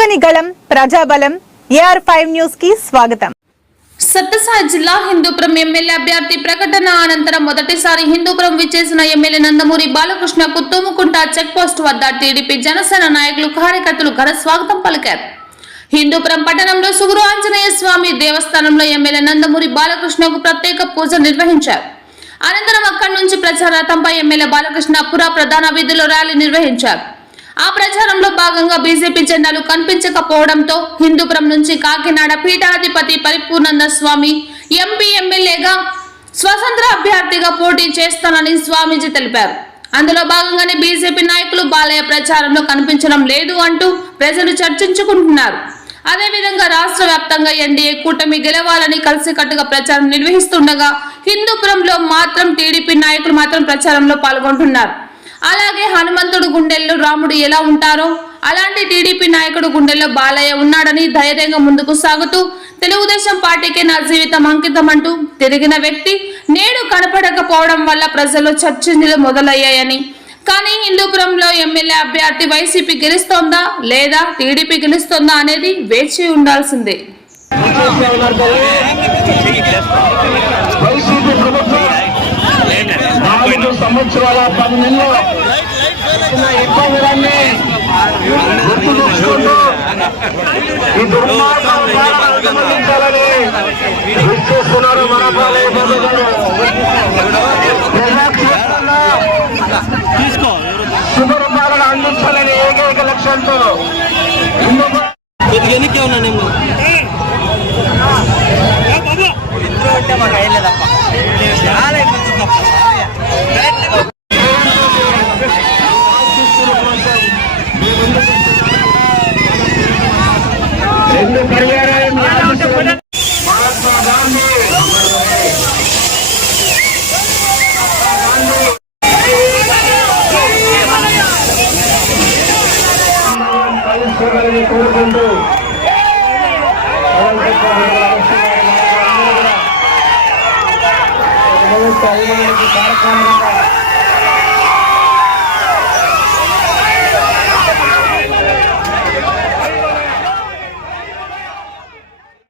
నమ్మగని గళం ప్రజాబలం AR five న్యూస్కి స్వాగతం. సత్యసాయి జిల్లా హిందూపురం ఎమ్మెల్యే అభ్యర్థి ప్రకటన అనంతరం మొదటిసారి హిందూపురం విచ్చేసిన ఎమ్మెల్యే నందమూరి బాలకృష్ణకు తుముకుంట చెక్ పోస్ట్ వద్ద టీడీపీ జనసేన నాయకులు కార్యకర్తలు ఘన స్వాగతం పలికారు. హిందూపురం పట్టణంలో సుగురు ఆంజనేయ స్వామి దేవస్థానంలో ఎమ్మెల్యే నందమూరి బాలకృష్ణకు ప్రత్యేక పూజ నిర్వహించారు. అనంతరం అక్కడి నుంచి ప్రచార రథంపై ఎమ్మెల్యే బాలకృష్ణ పుర ప్రధాన వీధిలో ర్యాలీ నిర్వహించారు. ఆ ప్రచారంలో భాగంగా బీజేపీ జెండాలు కనిపించకపోవడంతో హిందూపురం నుంచి కాకినాడ పీఠాధిపతి పరిపూర్ణంద స్వామి ఎంపీ ఎమ్మెల్యేగా స్వతంత్ర అభ్యర్థిగా పోటీ చేస్తానని స్వామీజీ తెలిపారు. అందులో భాగంగానే బీజేపీ నాయకులు బాలయ్య ప్రచారంలో కనిపించడం లేదు అంటూ ప్రజలు చర్చించుకుంటున్నారు. అదేవిధంగా రాష్ట్ర వ్యాప్తంగా ఎన్డీఏ కూటమి గెలవాలని కలిసికట్టుగా ప్రచారం నిర్వహిస్తుండగా హిందూపురంలో మాత్రం టీడీపీ నాయకులు మాత్రం ప్రచారంలో పాల్గొంటున్నారు. అలాగే హనుమంతుడు గుండెల్లో రాముడు ఎలా ఉంటారో అలాంటి టీడీపీ నాయకుడు గుండెల్లో బాలయ్య ఉన్నాడని ధైర్యంగా ముందుకు సాగుతూ తెలుగుదేశం పార్టీకి నా జీవితం అంకితం అంటూ తిరిగిన వ్యక్తి నేడు కనపడకపోవడం వల్ల ప్రజల్లో చర్చలు మొదలయ్యాయని. కానీ హిందూపురంలో ఎమ్మెల్యే అభ్యర్థి వైసీపీ గెలుస్తోందా లేదా టీడీపీ గెలుస్తోందా అనేది వేచి ఉండాల్సిందే. ప్రభుత్వం నాలుగు సంవత్సరాల పది నెలలు ఇబ్బందులన్నీ గుర్తు తెచ్చుకుంటూ ఈ విచ్చేస్తున్నారు మన శుభరూపాలను అందించాలని ఏకైక లక్ష్యంతో కొద్దిగా ఉన్నా నేను ఇద్దరు ఉంటే మాకు అయ్యలేదప్ప. చాలా రెండు పర్యాయాలు మహాత్మా గాంధీ. కలిసుకోవాలని కోరుకుంటూ కార్యక్రమంగా